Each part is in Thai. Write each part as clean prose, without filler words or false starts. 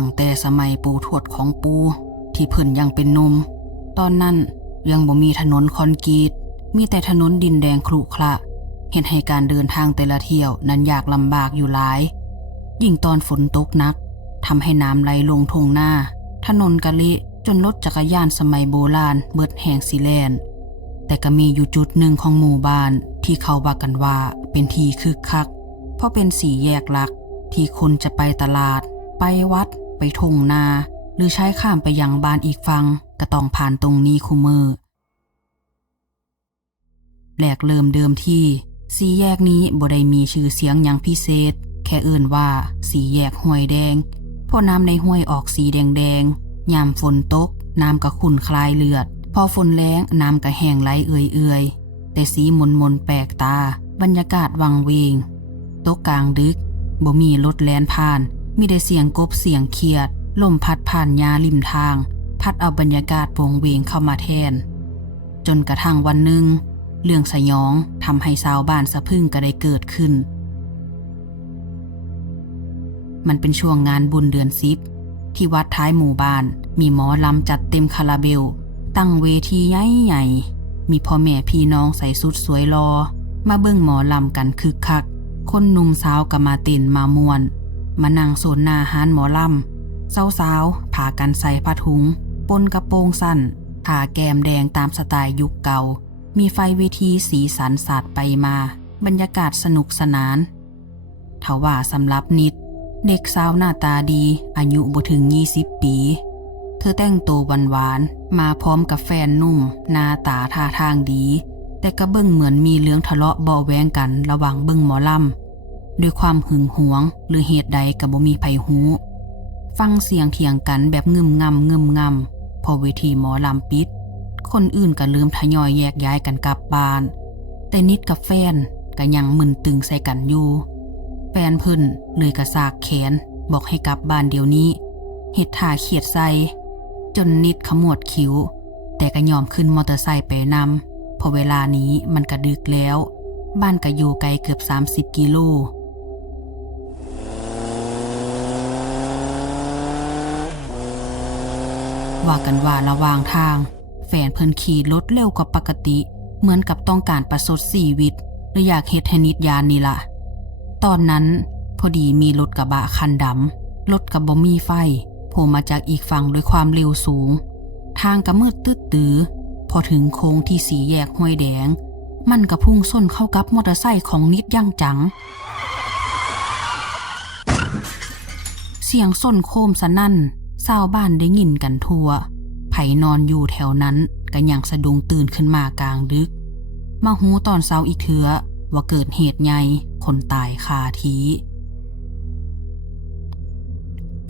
ตั้งแต่สมัยปู่ทวดของปู่ที่เพิ่นยังเป็นหนุ่มตอนนั้นยังบ่มีถนนคอนกรีตมีแต่ถนนดินแดงขรุขระเฮ็ดให้การเดินทางแต่ละเที่ยวนั้นยากลำบากอยู่หลายยิ่งตอนฝนตกหนักทำให้น้ำไหลลงทุ่งนาถนนกะเละจนรถจักรยานสมัยโบราณเบิดแห่งสิแล่นแต่ก็มีอยู่จุดหนึ่งของหมู่บ้านที่เขาว่ากันว่าเป็นที่คึกคักเพราะเป็นสี่แยกหลักที่คนจะไปตลาดไปวัดไปทุ่งนาหรือใช้ข้ามไปยังบ้านอีกฝั่งก็ต้องผ่านตรงนี้คุมือแหลกเริ่มเดิมที่สี่แยกนี้บ่ได้มีชื่อเสียงอย่างพิเศษแค่เอิ่นว่าสี่แยกห้วยแดงเพราะน้ำในห้วยออกสีแดงยามฝนตกน้ำก็ขุ่นคลายเลือดพอฝนแล้งน้ำก็แห้งไหลเอื่อยๆแต่สีมนแปลกตาบรรยากาศวังเวงตกกลางดึกบ่มีรถแล่นผ่านมีแต่เสียงกบเสียงเขียดลมพัดผ่านหญ้าริมทางพัดเอาบรรยากาศวงเวงเข้ามาแทนจนกระทั่งวันหนึ่งเรื่องสยองทำให้ชาวบ้านสะพรึงก็ได้เกิดขึ้นมันเป็นช่วงงานบุญเดือน10ที่วัดท้ายหมู่บ้านมีหมอลำจัดเต็มคาราเบลตั้งเวทีใหญ่ๆมีพ่อแม่พี่น้องใส่สุดสวยรอมาเบิ่งหมอลำกันคึกคักคนหนุ่มสาวก็มาเต้นมาม่วนมานั่งโซนหน้าฮานหมอลำสาวๆพากันใส่ผ้าถุงปนกระโปรงสั้นทาแก้มแดงตามสไตล์ยุคเก่ามีไฟเวทีสีสันสาดไปมาบรรยากาศสนุกสนานทว่าสำหรับนิดเด็กสาวหน้าตาดีอายุบ่ถึง20 ปีเธอแต่งตัวหวานๆมาพร้อมกับแฟนนุ่มหน้าตาท่าทางดีแต่ก็เบิ่งเหมือนมีเรื่องทะเลาะเบาะแว้งกันระหว่างเบิ่งหมอลำด้วยความหึงหวงหรือเหตุใดก็บ่มีไผฮู้ฟังเสียงเถียงกันแบบงึมงำพอเวทีหมอลำปิดคนอื่นก็เริ่มทยอยแยกย้ายกันกลับบ้านแต่นิดกับแฟนก็ยังมึนตึงใส่กันอยู่แฟนเพิ่นเลยกระซากแขนบอกให้กลับบ้านเดี๋ยวนี้เฮ็ดท่าเขียดใส่จนนิดขมวดคิ้วแต่ก็ยอมขึ้นมอเตอร์ไซค์ไปนำพอเวลานี้มันก็ดึกแล้วบ้านก็อยู่ไกลเกือบ30 กิโลว่ากันว่าระหว่างทางแฟนเพิ่นขี่รถเร็วกว่าปกติเหมือนกับต้องการประสดชีวิตหรืออยากเฮ็ดให้นิดยานนี่ล่ะตอนนั้นพอดีมีรถกระบะคันดำรถกับบ่มีไฟโผล่มาจากอีกฝั่งด้วยความเร็วสูงทางก็มืดตื้อพอถึงโค้งที่สี่แยกห้วยแดงมันก็พุ่งส้นเข้ากับมอเตอร์ไซค์ของนิดอย่างจังเสียงส้นโคมสนั่นชาวบ้านได้ยินกันทั่วไผนอนอยู่แถวนั้นก็ยังสะดุ้งตื่นขึ้นมากลางดึกมาฮู้ตอนเช้าอีกเถือว่าเกิดเหตุใหญ่คนตายคาที่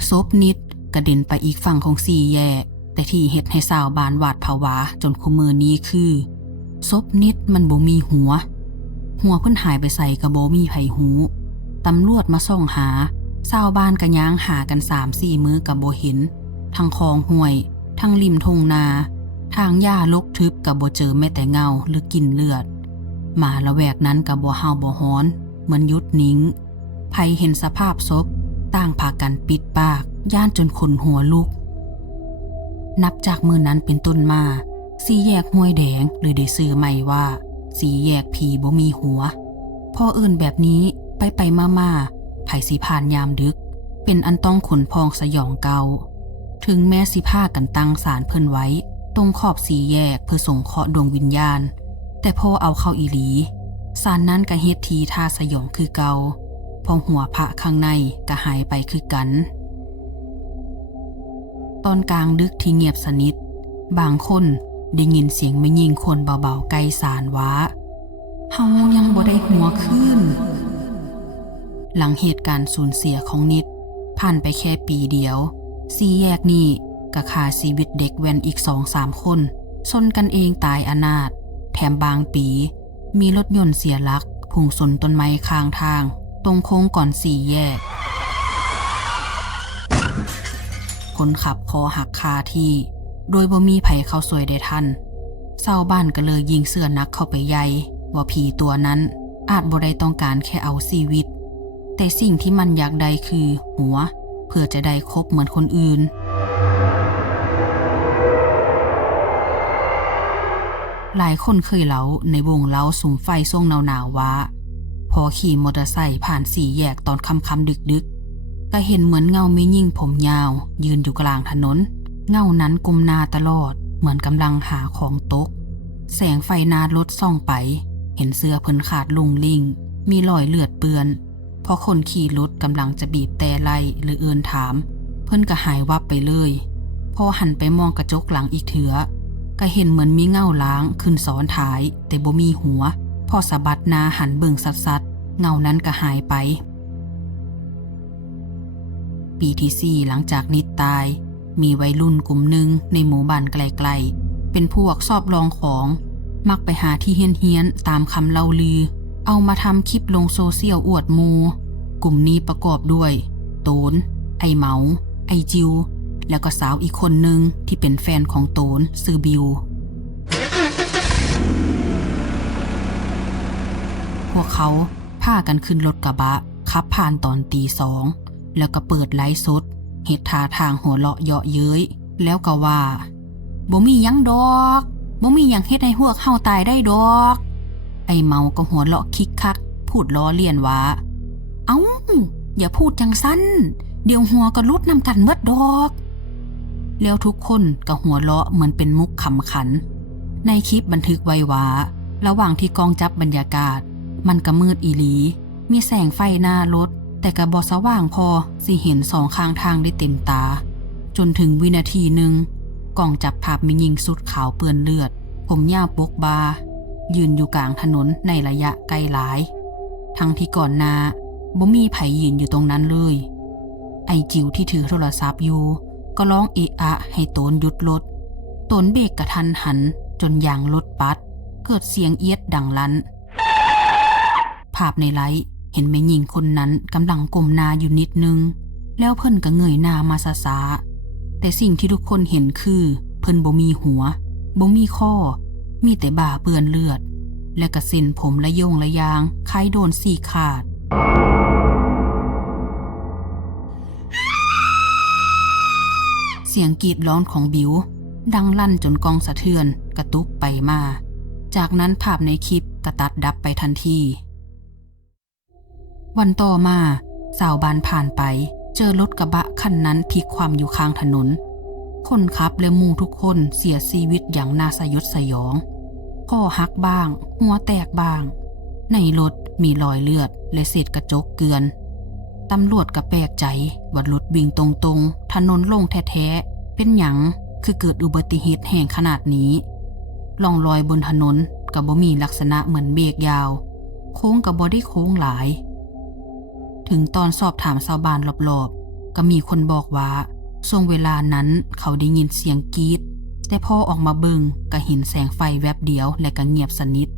ศพนิดกระเด็นไปอีกฝั่งของสี่แยกแต่ที่เฮ็ดให้ชาวบ้านหวาดผวาจนคุมือนี้คือศพนิดมันบ่มีหัวเพิ่นหายไปใส่กระบ่มีไผฮู้ตำรวจมาส่องหาชาวบ้านก็ย่างหากัน 3-4 มื้อก็บ่เห็นทั้งคลองห้วยทั้งริมทุ่งนาทางหญ้ารกทึบก็บ่เจอแม้แต่เงาหรือกลิ่นเลือดหมาละแวกนั้นก็บ่เห่าบ่ฮ้อนเหมือนหยุดนิ่งไผเห็นสภาพศพต่างพากันปิดปากย่านจนขนหัวลุกนับจากมื้อนั้นเป็นต้นมาสี่แยกห้วยแดงเลยได้ชื่อใหม่ว่าสี่แยกผีบ่มีหัวพออื่นแบบนี้ไปมาไผสิผ่านยามดึกเป็นอันต้องขนพองสยองเก่าถึงแม้สิพากันตั้งศาลเพิ่นไว้ตรงขอบสี่แยกเพื่อส่งเคราะห์ดวงวิญญาณแต่พอเอาเข้าอีหลีศาลนั้นก็เฮ็ดทีท่าสยองคือเก่าพอหัวพระข้างในก็หายไปคือกันตอนกลางดึกที่เงียบสนิทบางคนได้ยินเสียงแม่หญิงคนเบาๆใกล้ศาลว่าเฮายังบ่ได้หัวขึ้นหลังเหตุการณ์สูญเสียของนิดผ่านไปแค่ปีเดียวสี่แยกนี้ก็ฆ่าชีวิตเด็กแว้นอีก 2-3 คนชนกันเองตายอนาถแถมบางปีมีรถยนต์เสียหลักพุ่งชนต้นไม้ข้างทางตรงโค้งก่อนสี่แยกคนขับคอหักคาที่โดยบ่มีไผเข้าช่วยได้ทันชาวบ้านก็เลยยิงเสื้อนักเข้าไปใหญ่ว่าผีตัวนั้นอาจบ่ได้ต้องการแค่เอาชีวิตแต่สิ่งที่มันอยากได้คือหัว เพื่อจะได้คบเหมือนคนอื่นหลายคนเคยเล่าในวงเล่าสุมไฟช่วงหนาวๆว่าพอขี่มอเตอร์ไซค์ผ่านสี่แยกตอนค่ำๆดึกๆก็เห็นเหมือนเงาไม่ยิ่งผมยาวยืนอยู่กลางถนนเงานั้นก้มหน้าตลอดเหมือนกำลังหาของตกแสงไฟหน้ารถส่องไปเห็นเสื้อเพิ่นขาดลุงลิงมีรอยเลือดเปื้อนพอคนขี่รถกำลังจะบีบแต่ไล่หรือเอิ้นถามเพิ่นก็หายวับไปเลยพอหันไปมองกระจกหลังอีกเถือก็เห็นเหมือนมีเงาล้างขึ้นซ้อนท้ายแต่บ่มีหัวพอสะบัดหน้าหันเบิ่งสัดๆเงานั้นก็หายไปปีที่4หลังจากนิดตายมีวัยรุ่นกลุ่มหนึ่งในหมู่บ้านไกลๆเป็นพวกชอบลองของมักไปหาที่เฮี้ยนๆตามคำเล่าลือเอามาทำคลิปลงโซเชียลอวดหมู่กลุ่มนี้ประกอบด้วยโตนไอเหมาไอจิวแล้วก็สาวอีกคนนึงที่เป็นแฟนของโตนชื่อบิวพวกเขาพากันขึ้นรถกระบะขับผ่านตอนตี 2แล้วก็เปิดไลฟ์สดเฮ็ดท่าทางหัวเราะเยาะเย้ยแล้วก็ว่าบ่มีหยังดอกบ่มีหยังเฮ็ดให้พวกเฮาตายได้ดอกไอเมาก็หัวเราะคิกคักพูดล้อเลียนว่าเอ้าอย่าพูดจังซั่นเดี๋ยวหัวก็ลุดนำกันเบิดดอกแล้วทุกคนก็หัวเราะเหมือนเป็นมุกขำขันในคลิปบันทึกไว้ว่าระหว่างที่กองจับบรรยากาศมันก็มืดอีหลีมีแสงไฟหน้ารถแต่ก็บ่สว่างพอสิเห็นสองข้างทางได้เต็มตาจนถึงวินาทีหนึ่งกองจับภาพมีหญิงสุดขาวเปื้อนเลือดผมยาวปกบายืนอยู่กลางถนนในระยะไกลหลายทั้งที่ก่อนหน้าบ่มีไผยืนอยู่ตรงนั้นเลยไอจิ๋วที่ถือโทรศัพท์อยู่ก็ร้องเอะอะให้โตนหยุดรถโตนเบรกกระทันหันจนยางรถปัดเกิดเสียงเอียดดังลั่นภาพในไลฟ์เห็นแม่หญิงคนนั้นกำลังก้มหน้าอยู่นิดนึงแล้วเพิ่นก็เงยหน้ามาช้าๆแต่สิ่งที่ทุกคนเห็นคือเพิ่นบ่มีหัวบ่มีข้อมีแต่บ่าเปื้อนเลือดและก็เส้นผมระโยงระยางคล้ายโดนฉีกขาดเสียงกรีดร้องของบิวดังลั่นจนกองสะเทือนกระตุกไปมาจากนั้นภาพในคลิปก็ตัดดับไปทันทีวันต่อมาสาวบ้านผ่านไปเจอรถกระบะคันนั้นพลิกคว่ำอยู่ข้างถนนคนขับและหมู่ทุกคนเสียชีวิตอย่างน่าสยดสยองข้อหักบ้างหัวแตกบ้างในรถมีรอยเลือดและเศษกระจกเกลื่อนตำรวจก็แปลกใจว่ารถวิ่งตรงๆถนนโล่งแท้ๆเป็นหยังคือเกิดอุบัติเหตุแห่งขนาดนี้ร่องรอยบนถนนก็บ่มีลักษณะเหมือนเบรกยาวโค้งก็บ่ได้โค้งหลายถึงตอนสอบถามชาวบ้านรอบๆก็มีคนบอกว่าช่วงเวลานั้นเขาได้ยินเสียงกรีดแต่พอออกมาเบิ่งก็เห็นแสงไฟแวบเดียวและก็เงียบสนิท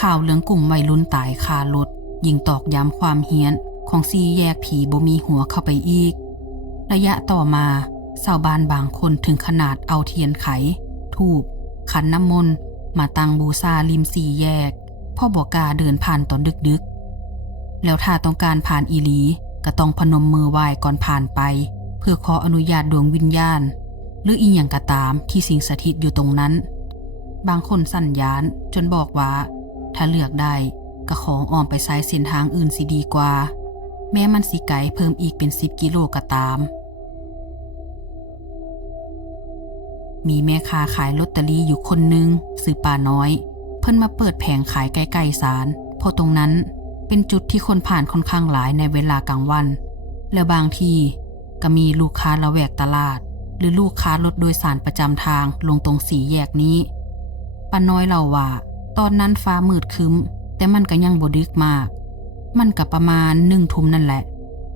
ข่าวเรื่องกลุ่มวัยรุ่นตายคารถยิ่งตอกย้ำความเฮี้ยนของสี่แยกผีบ่มีหัวเข้าไปอีกระยะต่อมาชาวบ้านบางคนถึงขนาดเอาเทียนไขธูปขันน้ำมนต์มาตั้งบูชาริมสี่แยกพ่อบอกกาเดินผ่านตอนดึกๆแล้วถ้าต้องการผ่านอีหลีก็ต้องพนมมือไหว้ก่อนผ่านไปเพื่อขออนุญาตดวงวิญญาณหรืออีหยังก็ตามที่สิงสถิตอยู่ตรงนั้นบางคนสั่นยานจนบอกว่าถ้าเลือกได้ก็ขออ้อมไปใช้เส้นทางอื่นสิดีกว่าแม้มันสิไกลเพิ่มอีกเป็น10 กิโลก็ตามมีแม่ค้าขายลอตเตอรี่อยู่คนนึงชื่อป้าน้อยเพิ่นมาเปิดแผงขายใกล้ๆศาลเพราะตรงนั้นเป็นจุดที่คนผ่านค่อนข้างหลายในเวลากลางวันแล้วบางทีก็มีลูกค้าละแวกตลาดหรือลูกค้ารถโดยสารประจำทางลงตรงสี่แยกนี้ป้าน้อยเล่าว่าตอนนั้นฟ้ามืดครึ้มแต่มันก็ยังบ่ดึกมากมันก็ประมาณ1 ทุ่มนั่นแหละ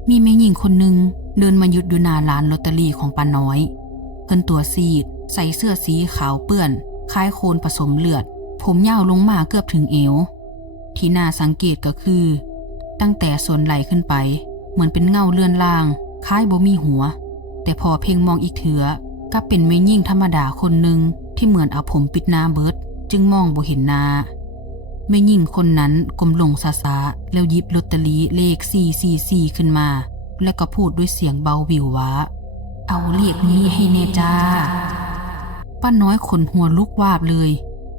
มีแม่หญิงคนนึงเดินมาหยุดอยู่หน้าร้านลอตเตอรี่ของป้าน้อยเพิ่นตัวซีดใส่เสื้อสีขาวเปื้อนคล้ายโคลนผสมเลือดผมยาวลงมาเกือบถึงเอวที่น่าสังเกตก็คือตั้งแต่ส่วนไหล่ขึ้นไปเหมือนเป็นเงาเลื่อนล่างคล้ายบ่มีหัวแต่พอเพ่งมองอีกเถือก็เป็นแม่หญิงธรรมดาคนหนึ่งที่เหมือนเอาผมปิดหน้าเบิดจึงมองบ่เห็นหน้า แม่หญิงคนนั้นก้มลงช้าๆแล้วหยิบลอตเตอรี่เลข444ขึ้นมาแล้วก็พูดด้วยเสียงเบาวิวว่าเอาเลขนี้ให้แน่จ้าป้าน้อยขนหัวลุกวาบเลย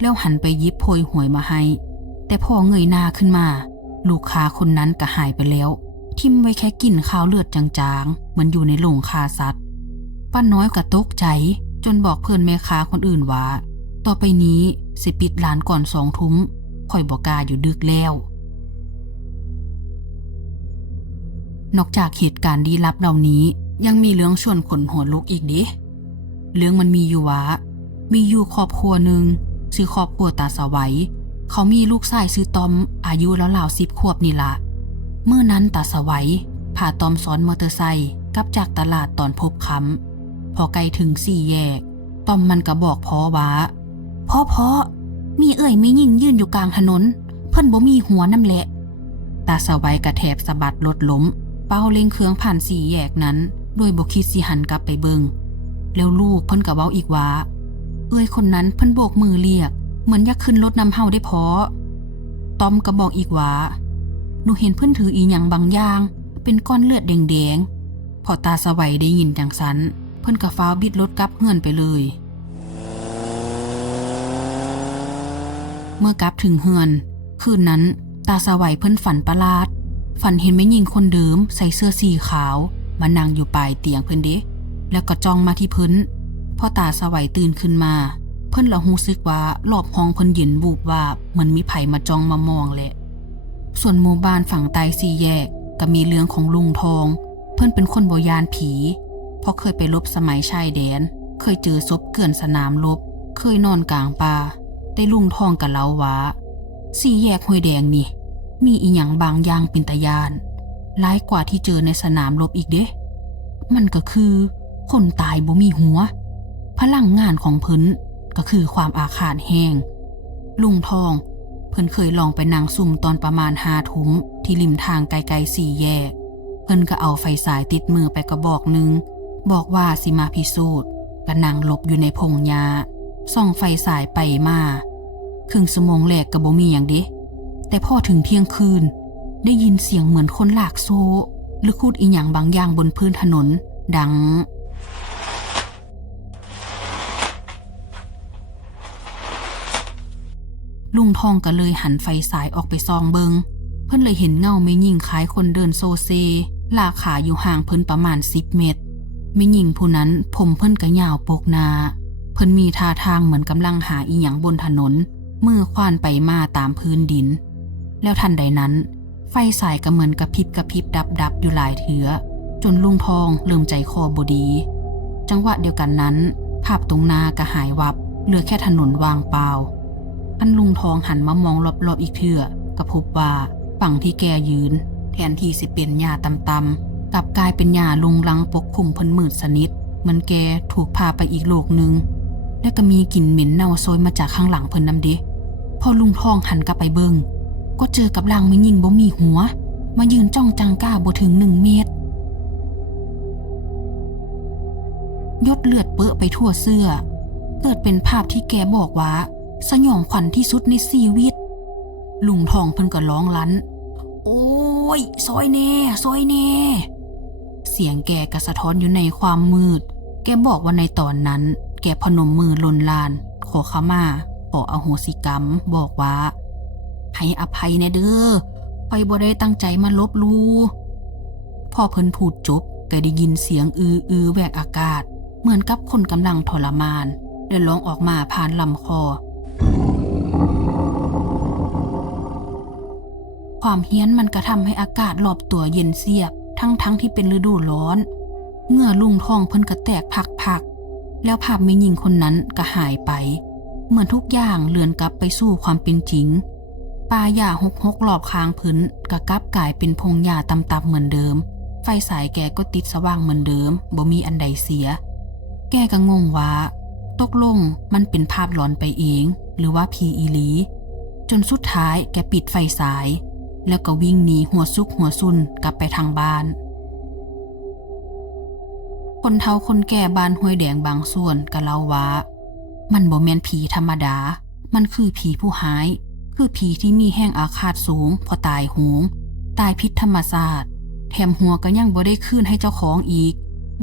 แล้วหันไปหยิบโพยหวยมาให้แต่พอเงยหน้าขึ้นมาลูกค้าคนนั้นก็หายไปแล้วทิ่มไว้แค่กลิ่นข้าวเลือดจางๆเหมือนอยู่ในโรงฆ่าสัตว์ป้าน้อยก็ตกใจจนบอกเพื่อนแม่ค้าคนอื่นว่าต่อไปนี้สิปิดร้านก่อน2 ทุ่มข่อยบ่กล้าอยู่ดึกแล้วนอกจากเหตุการณ์ลี้ลับเหล่านี้ยังมีเรื่องชวนขนหัวลุกอีกดิเรื่องมันมีอยู่ว่ามีอยู่ครอบครัวหนึ่งชื่อครอบครัวตาสวัยเขามีลูกชายชื่อตอมอายุราวๆ10 ขวบนี่ละเมื่อนั้นตาสวัยพาตอมซ้อนมอเตอร์ไซค์กลับจากตลาดตอนพบค่ำพอใกล้ถึง4 แยกตอมมันก็บอกพ่อว่าพ่อมีเอ่ยไม่ยิ่งยืนอยู่กลางถนนเพิ่นบ่มีหัวน้ำแหละตาสวัยกระแทบสะบัดรถล้มเป้าเล็งเครื่องผ่าน4 แยกนั้นโดยบ่คิดสิหันกลับไปเบิงแล้วลูกเพิ่นก็เว้าอีกว่าเอ้ยคนนั้นเพิ่นโบกมือเรียกเหมือนอยากขึ้นรถนำเฮาได้พอตอมก็บอกอีกว่าหนูเห็นเพิ่นถืออีหยังบางอย่างเป็นก้อนเลือดแดงๆพอตาสวัยได้ยินจังซั้นเพิ่นก็ฟ้าวบิดรถกลับเฮือนไปเลยเมื่อกลับถึงเฮือนคืนนั้นตาสวัยเพิ่นฝันประหลาดฝันเห็นแม่หญิงคนเดิมใส่เสื้อสีขาวมานั่งอยู่ปลายเตียงเพิ่นเด้แล้วก็จ้องมาที่เพิ่นพอตาสวัยตื่นขึ้นมาเพิ่นละรู้สึกว่ารอบห้องเพิ่นเย็นบูบวาบเหมือนมีไผมาจ้องมามองแหละส่วนหมู่บ้านฝั่งใต้4 แยกก็มีเรื่องของลุงทองเพิ่นเป็นคนบ่ย้านผีเพราะเคยไปรบสมัยชายแดนเคยเจอศพเกลื่อนสนามรบเคยนอนกลางป่าได้ลุงทองกับเล่าว่า4 แยกห้วยแดงนี่มีอีหยังบางอย่างเป็นตาย้านหลายกว่าที่เจอในสนามรบอีกเด้มันก็คือคนตายบ่มีหัวพลังงานของเพิ่นก็คือความอาฆาตแห้งลุงทองเพิ่นเคยลองไปนั่งซุ่มตอนประมาณ5 ทุ่มที่ริมทางไกลๆ4 แยกเพิ่นก็เอาไฟฉายติดมือไปกระบอกหนึ่งบอกว่าสิมาพิสูจน์ก็นั่งหลบอยู่ในพงหญ้าส่องไฟฉายไปมาครึ่งชั่วโมงแรกก็บ่มีหยังเด้แต่พอถึงเที่ยงคืนได้ยินเสียงเหมือนคนลากโซ่หรือคูดอีหยังบางอย่างบนพื้นถนนดังลุงทองก็เลยหันไฟฉายออกไปส่องเบิงเพิ่นเลยเห็นเงาแม่หญิงคล้ายคนเดินโซเซลากขาอยู่ห่างเพิ่นประมาณ10 เมตรแม่หญิงผู้นั้นผมเพิ่นก็ยาวปกหน้าเพิ่นมีท่าทางเหมือนกำลังหาอีหยังบนถนนมือคว้านไปมาตามพื้นดินแล้วทันใดนั้นไฟฉายก็เหมือนกระพริบดับอยู่หลายเถือจนลุงทองเริ่มใจคอบ่ดีจังหวะเดียวกันนั้นภาพตรงหน้าก็หายวับเหลือแค่ถนนว่างเปล่าอันลุงทองหันมามองรอบๆอีกเถื่อก็พบว่าฝั่งที่แกยืนแทนที่สิเป็นหญ้าต่ำๆกลับกลายเป็นหญ้าลุงลังปกคลุมเพิ่นมืดสนิทเหมือนแกถูกพาไปอีกโลกนึงและก็มีกลิ่นเหม็นเน่าโชยมาจากข้างหลังเพิ่นนำเด้พอลุงทองหันกลับไปเบิ่งก็เจอกับร่างแม่หญิงบ่มีหัวมายืนจ้องจังก้าบ่ถึง1 เมตรยดเลือดเปื้อไปทั่วเสื้อเกิดเป็นภาพที่แกบอกว่าสยองขวัญที่สุดในชีวิตลุงทองเพิ่นก็ร้องลั่นโอ้ยซอยแน่เสียงแกก็สะท้อนอยู่ในความมืดแกบอกว่าในตอนนั้นแกพนมมือลนลานขอขมาขออโหสิกรรมบอกว่าให้อภัยแน่เด้อไปบ่ได้ตั้งใจมาลบลูพอเพิ่นพูดจบก็ได้ยินเสียงอื้อแหวกอากาศเหมือนกับคนกำลังทรมานเดินร้องออกมาผ่านลำคอความเฮี้ยนมันกระทำให้อากาศรอบตัวเย็นเสียบทั้งที่เป็นฤดูร้อนเหงื่อลุงทองเพิ่นก็แตกพักแล้วภาพแม่หญิงคนนั้นก็หายไปเหมือนทุกอย่างเลือนกลับไปสู่ความเป็นจริงป่าหญ้าหกรอบข้างพื้นก็กลับกลายเป็นพงหญ้าต่ำๆเหมือนเดิมไฟฉายแกก็ติดสว่างเหมือนเดิมบ่มีอันใดเสียแกก็งงว่าตกลงมันเป็นภาพหลอนไปเองหรือว่าผีอีหลีจนสุดท้ายแกปิดไฟฉายแล้วก็วิ่งหนีหัวซุกหัวซุนกลับไปทางบ้านคนเฒ่าคนแก่บ้านห้วยแดงบางส่วนก็เล่าว่ามันบ่แม่นผีธรรมดามันคือผีผู้หาย คือผีที่มีแห้งอาฆาตสูงพอตายโหงตายพิษธรรมศาสตร์แถมหัวก็ยังบ่ได้คืนให้เจ้าของอีก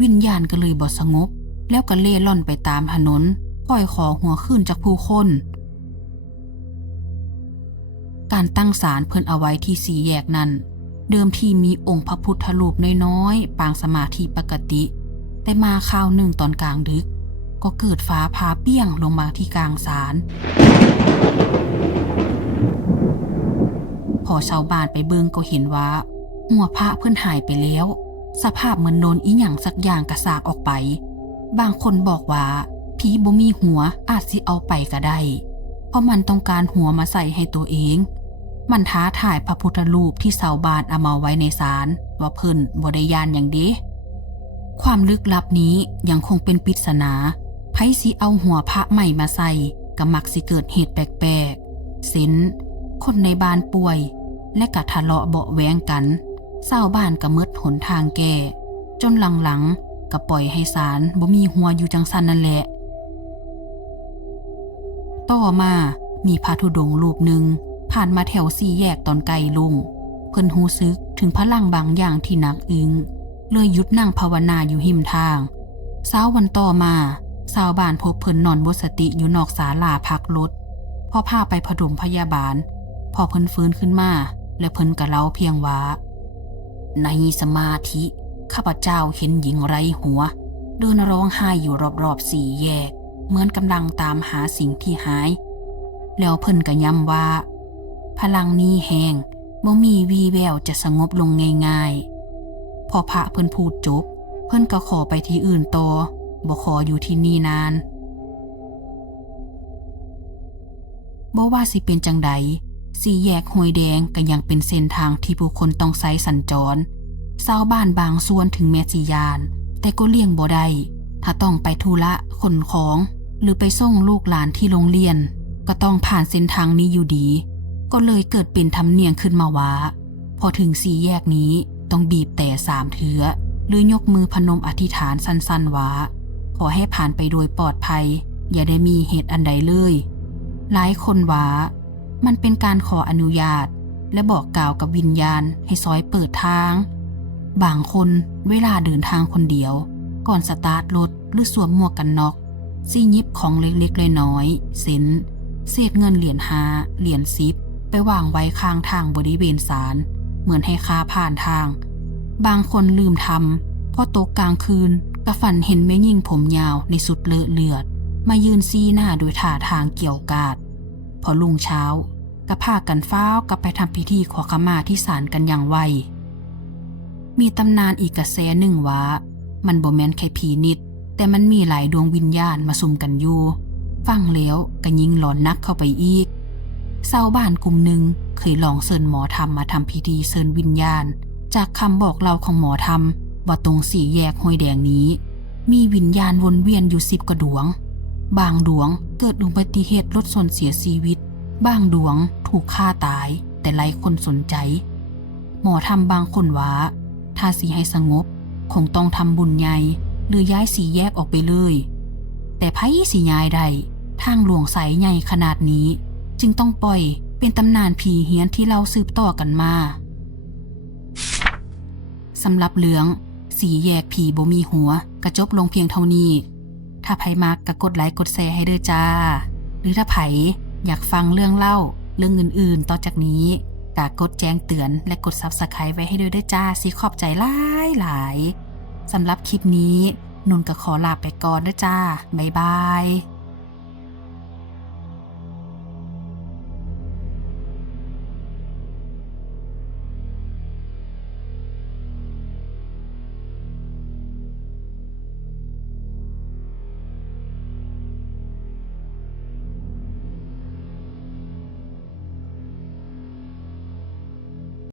วิญญาณก็เลยบ่สงบแล้วก็เล่ร่อนไปตามถนนปล่อยขอหัวคืนจากผู้คนการตั้งศาลเพิ่นเอาไว้ที่สี่แยกนั้นเดิมที่มีองค์พระพุทธรูปน้อยๆปางสมาธิปกติแต่มาคราวหนึ่งตอนกลางดึกก็เกิดฟ้าผ่าเปี้ยงลงมาที่กลางศาลพอชาวบ้านไปเบิ่งก็เห็นว่าหัวพระเพิ่นหายไปแล้วสภาพเหมือนโดนอีหยังสักอย่างกระซากออกไปบางคนบอกว่าผีบ่มีหัวอาจสิเอาไปก็ได้เพราะมันต้องการหัวมาใส่ให้ตัวเองมันท้าทายพระพุทธรูปที่ชาวบ้านเอามาไว้ในศาลว่าเพิ่นบ่ได้ย่านหยังเด้ความลึกลับนี้ยังคงเป็นปริศนาไผสิเอาหัวพระใหม่มาใส่ก็มักสิเกิดเหตุแปลกๆเซนคนในบ้านป่วยและก็ทะเลาะเบาะแว้งกันชาวบ้านก็หมดหนทางแก้จนหลังๆก็ปล่อยให้ศาลบ่มีหัวอยู่จังซั่นนั่นแหละต่อมามีพระธุดงค์รูปหนึ่งผ่านมาแถวสี่แยกตอนไกลลุงเพิ่นรู้สึกถึงพลังบางอย่างที่หนักอึ้งเลยหยุดนั่งภาวนาอยู่หิมทางเช้าวันต่อมาชาวบ้านพบเพิ่นนอนหมดสติอยู่นอกศาลาพักรถพอพาไปผสมพยาบาลพอเพิ่นฟื้นขึ้นมาและเพิ่นก็เล่าเพียงว่าในสมาธิข้าพเจ้าเห็นหญิงไร้หัวเดินร้องไห้อยู่รอบๆสี่แยกเหมือนกำลังตามหาสิ่งที่หายแล้วเพิ่นก็ย้ำว่าพลังนี้แห้งบ่มีวี่แววจะสงบลงง่ายๆพอพระเพิ่นพูดจบเพิ่นก็ขอไปที่อื่นต่อบ่ขออยู่ที่นี่นานบ่ว่าสิเป็นจังใดสี่แยกห้วยแดงก็ยังเป็นเส้นทางที่ผู้คนต้องใช้สัญจรชาวบ้านบางส่วนถึงแม้สิย้านแต่ก็เลี่ยงบ่ได้ถ้าต้องไปธุระขนของหรือไปส่งลูกหลานที่โรงเรียนก็ต้องผ่านเส้นทางนี้อยู่ดีก็เลยเกิดเป็นธรรมเนียมขึ้นมาว่าพอถึงสี่แยกนี้ต้องบีบแต่3 เทื่อหรือยกมือพนมอธิษฐานสั้นๆว่าขอให้ผ่านไปโดยปลอดภัยอย่าได้มีเหตุอันใดเลยหลายคนว่ามันเป็นการขออนุญาตและบอกกล่าวกับวิญญาณให้ซอยเปิดทางบางคนเวลาเดินทางคนเดียวก่อนสตาร์ทรถหรือสวมหมวกกันน็อกสิหยิบของเล็กๆน้อยๆเศษเงินเหรียญ5เหรียญ10ไปวางไว้ข้างทางบริเวณศาลเหมือนให้ค่าผ่านทางบางคนลืมทำพอตกกลางคืนก็ฝันเห็นแม่หญิงผมยาวในสุดเลอะเลือดมายืนซี่หน้าโดยท่าทางเกี่ยวกาดพอรุ่งเช้าก็พากันฟ้าวกลับไปทำพิธีขอขมาที่ศาลกันอย่างไวมีตำนานอีกกระแสหนึ่งว่ามันบ่แม่นแค่ผีนิดแต่มันมีหลายดวงวิญญาณมาซุ่มกันอยู่ฟังแล้วก็ยิ่งหลอนนักเข้าไปอีกชาวบ้านกลุ่มหนึ่งเคยลองเชิญหมอธรรมมาทำพิธีเชิญวิญญาณจากคำบอกเล่าของหมอธรรมว่าตรงสี่แยกห้วยแดงนี้มีวิญญาณวนเวียนอยู่10 กว่าดวงบางดวงเกิดอุบัติเหตุรถชนเสียชีวิตบางดวงถูกฆ่าตายแต่ไร้คนสนใจหมอธรรมบางคนว่าถ้าสิให้สงบคงต้องทำบุญใหญ่หรือย้ายสี่แยกออกไปเลยแต่ไผสิย้ายได้ทางหลวงสายใหญ่ขนาดนี้จึงต้องปล่อยเป็นตำนานผีเฮี้ยนที่เราสืบต่อกันมาสำหรับเรื่องสี่แยกผีบ่มีหัวก็จบลงเพียงเท่านี้ถ้าไผมักก็กดไลค์กดแชร์ให้เด้อจ้าหรือถ้าไผอยากฟังเรื่องเล่าเรื่องอื่นๆต่อจากนี้ก็กดแจ้งเตือนและกด Subscribe ไว้ให้ด้วยเด้อจ้าสิขอบใจหลายๆสำหรับคลิปนี้นุ่นก็ขอลาไปก่อนเด้อจ้าบ๊ายบาย